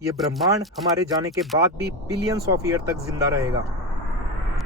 ये ब्रह्मांड हमारे जाने के बाद भी बिलियंस ऑफ ईयर तक जिंदा रहेगा।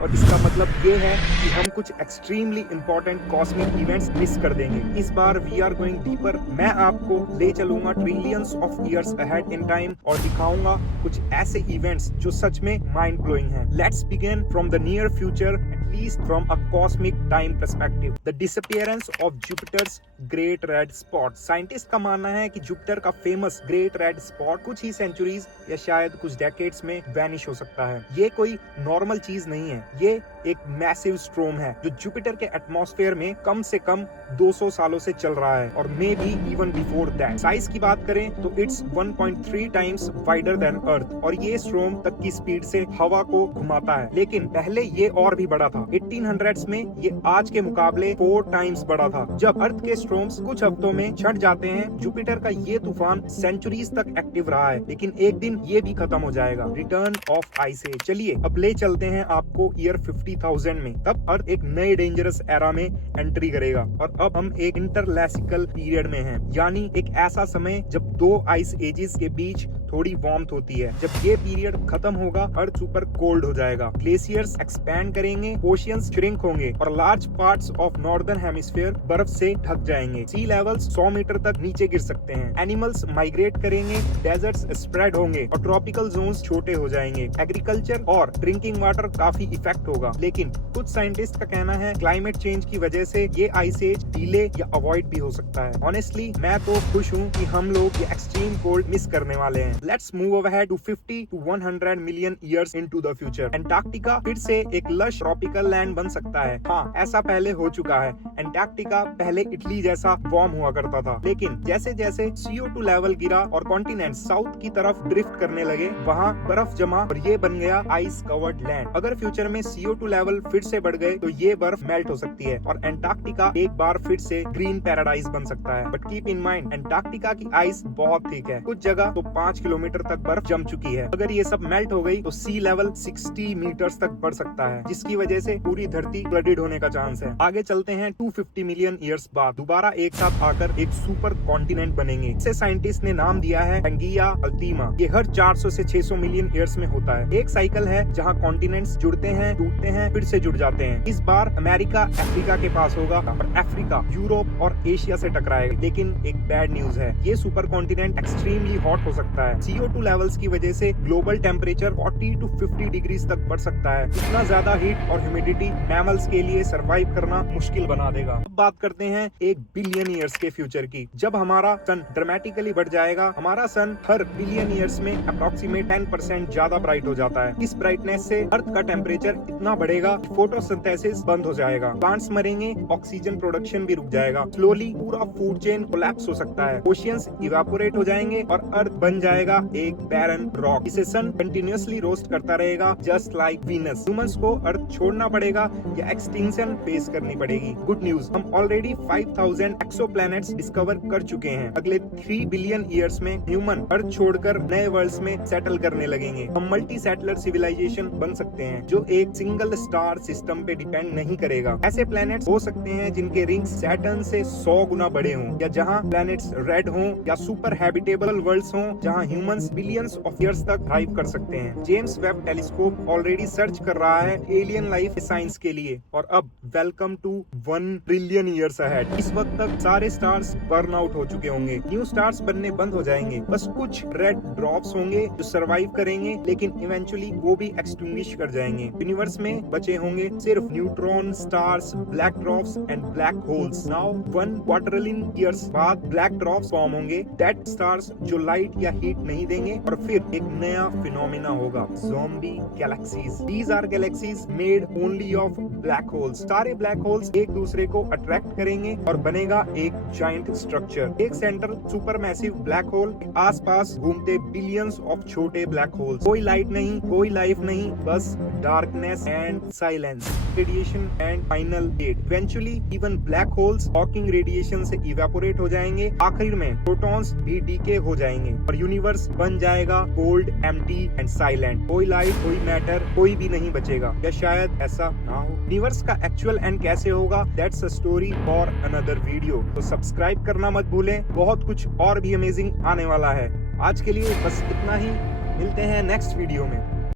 और इसका मतलब ये है कि हम कुछ extremely important cosmic events miss कर देंगे। इस बार वी आर गोइंग डीपर। मैं आपको ले चलूंगा trillions of years ahead in time और दिखाऊंगा कुछ ऐसे इवेंट्स जो सच में माइंड ब्लोइंग हैं। Let's begin from the near future, least from a cosmic time perspective. The disappearance of Jupiter's Great Red Spot. Scientist का मानना है कि जुपिटर का फेमस ग्रेट रेड स्पॉट कुछ ही सेंचुरीज या शायद कुछ डेकेड्स में वैनिश हो सकता है। ये कोई नॉर्मल चीज नहीं है, ये एक मैसिव स्ट्रोम है जो जुपिटर के एटमॉस्फेयर में कम से कम 200 सालों से चल रहा है और may be even before that. Size की बात करें तो इट्स 1.3 टाइम्स वाइडर देन अर्थ और ये स्ट्रोम तक की स्पीड से हवा को घुमाता है। लेकिन पहले ये और भी बड़ा था। 1800s में ये आज के मुकाबले 4 टाइम्स बड़ा था। जब अर्थ के स्ट्रोम्स कुछ हफ्तों में छट जाते हैं, जुपिटर का ये तूफान सेंचुरीज तक एक्टिव रहा है, लेकिन एक दिन ये भी खत्म हो जाएगा। Return of ice age. चलिए अब ले चलते हैं आपको ईयर 50,000 में। तब अर्थ एक नए डेंजरस एरा में एंट्री करेगा और अब हम एक इंटरलैसिकल पीरियड में हैं, यानी एक ऐसा समय जब 2 आइस एजेस के बीच थोड़ी वार्मथ होती है। जब ये पीरियड खत्म होगा, अर्थ सुपर कोल्ड हो जाएगा, ग्लेशियर्स एक्सपैंड करेंगे, ओशियंस श्रिंक होंगे और large parts of northern hemisphere बर्फ से ढक जाएंगे। सी लेवल्स 100 मीटर तक नीचे गिर सकते हैं। एनिमल्स माइग्रेट करेंगे, डेजर्ट्स स्प्रेड होंगे और ट्रॉपिकल जोन्स छोटे हो जाएंगे। एग्रीकल्चर और ड्रिंकिंग वाटर काफी इफेक्ट होगा। लेकिन कुछ साइंटिस्ट का कहना है क्लाइमेट चेंज की वजह से ये आइस एज डिले या अवॉइड भी हो सकता है। ऑनेस्टली मैं तो खुश हूँ कि हम लोग ये एक्सट्रीम कोल्ड मिस करने वाले हैं। Let's move ahead to 50 to 100 million years into the future. Antarctica फिर से एक लश ट्रॉपिकल लैंड बन सकता है। हाँ, ऐसा पहले हो चुका है। एंटार्क्टिका पहले इटली जैसा वार्म हुआ करता था, लेकिन जैसे जैसे CO2 लेवल गिरा और कॉन्टिनेंट साउथ की तरफ ड्रिफ्ट करने लगे, वहाँ बर्फ जमा और ये बन गया आइस कवर्ड लैंड। अगर फ्यूचर में CO2 लेवल फिर से बढ़ गए तो ये बर्फ मेल्ट हो सकती है और एंटार्क्टिका एक बार फिर से ग्रीन पैराडाइज बन सकता है। But keep in mind, Antarctica की आइस बहुत थिक है। कुछ जगह तो 5 किलोमीटर तक बर्फ जम चुकी है। अगर ये सब मेल्ट हो गई तो सी लेवल 60 मीटर्स तक बढ़ सकता है, जिसकी वजह से पूरी धरती फ्लडेड होने का चांस है। आगे चलते हैं 250 मिलियन ईयर्स बाद दोबारा एक साथ आकर एक सुपर कॉन्टिनेंट बनेंगे। इसे साइंटिस्ट ने नाम दिया है पैंगिया अल्टीमा। ये हर 400 से 600 मिलियन ईयर्स में होता है। एक साइकिल है जहाँ कॉन्टिनेंट्स जुड़ते हैं, टूटते हैं, फिर से जुड़ जाते हैं। इस बार अमेरिका अफ्रीका के पास होगा और अफ्रीका यूरोप और एशिया से टकराएगा। लेकिन एक बैड न्यूज है, ये सुपर कॉन्टिनेंट एक्सट्रीमली हॉट हो सकता है। CO2 लेवल्स की वजह से ग्लोबल टेम्परेचर 40 to 50 डिग्रीज तक बढ़ सकता है। इतना ज्यादा हीट और ह्यूमिडिटी मैमल्स के लिए सरवाइव करना मुश्किल बना देगा। अब बात करते हैं 1 बिलियन ईयर्स के फ्यूचर की, जब हमारा सन ड्रामेटिकली बढ़ जाएगा। हमारा सन हर बिलियन ईयर्स में अप्रोक्सीमेट 10% ज्यादा ब्राइट हो जाता है। इस ब्राइटनेस से अर्थ का टेम्परेचर इतना बढ़ेगा कि फोटोसिंथेसिस बंद हो जाएगा, प्लांट्स मरेंगे, ऑक्सीजन प्रोडक्शन भी रुक जाएगा। स्लोली पूरा फूड चेन कोलैप्स हो सकता है, ओशियंस इवेपोरेट हो जाएंगे और अर्थ बन जाएगा एक बैरन रॉक। इसे सन कंटिन्यूअसली रोस्ट करता रहेगा, जस्ट लाइक वीनस। ह्यूमंस को अर्थ छोड़ना पड़ेगा या एक्सटिंक्शन फेस करनी पड़ेगी। गुड न्यूज, हम ऑलरेडी 5000 एक्सोप्लैनेट्स डिस्कवर कर चुके हैं। अगले 3 बिलियन ईयर्स में ह्यूमन अर्थ छोड़कर नए वर्ल्ड्स में सेटल करने लगेंगे। हम मल्टी सेटलर सिविलाइजेशन बन सकते हैं जो एक सिंगल स्टार सिस्टम पे डिपेंड नहीं करेगा। ऐसे प्लैनेट्स हो सकते हैं जिनके रिंग्स सैटर्न से 100 गुना बड़े हों, या जहां प्लैनेट्स रेड हों, या सुपर हैबिटेबल वर्ल्ड्स हों जहां ह्यूमंस बिलियंस ऑफ ईयर्स तक थ्राइव कर सकते हैं। James Webb telescope already search कर रहा है एलियन लाइफ साइंस के लिए। और अब welcome to 1 trillion years ahead. इस वक्त तक सारे स्टार्स बर्न आउट हो चुके होंगे, न्यू स्टार्स बनने बंद हो जाएंगे। बस कुछ रेड ड्रॉप्स होंगे जो सरवाइव करेंगे, लेकिन इवेंचुअली वो भी एक्सटिंग्विश कर जाएंगे। यूनिवर्स में बचे होंगे सिर्फ neutron stars, black drops and black holes. Now 1 quadrillion years बाद ब्लैक ड्रॉप्स फॉर्म होंगे, डेड स्टार्स जो लाइट या हीट नहीं देंगे, और फिर एक नया फिनोमेना होगा, zombie galaxies. These are galaxies made only of black holes. सारे ब्लैक होल्स एक दूसरे को अट्रैक्ट करेंगे और बनेगा एक जायंट स्ट्रक्चर। एक सेंट्रल सुपरमैसिव ब्लैक होल, आसपास घूमते बिलियंस ऑफ छोटे ब्लैक होल्स। कोई लाइट नहीं, कोई लाइफ नहीं, बस darkness and silence, radiation and final death. Eventually even black holes Hawking radiation से इवेपोरेट हो जाएंगे। आखिर में प्रोटॉन्स भी डीके हो जाएंगे और यूनिवर्स बन जाएगा कोल्ड, एम्प्टी एंड साइलेंट। कोई लाइट, कोई मैटर, कोई भी नहीं बचेगा। या शायद ऐसा ना हो। यूनिवर्स का एक्चुअल एंड कैसे होगा, that's a story for another video. तो सब्सक्राइब करना मत भूलें, बहुत कुछ और भी अमेजिंग आने वाला है। आज के लिए बस इतना ही, मिलते हैं नेक्स्ट वीडियो में।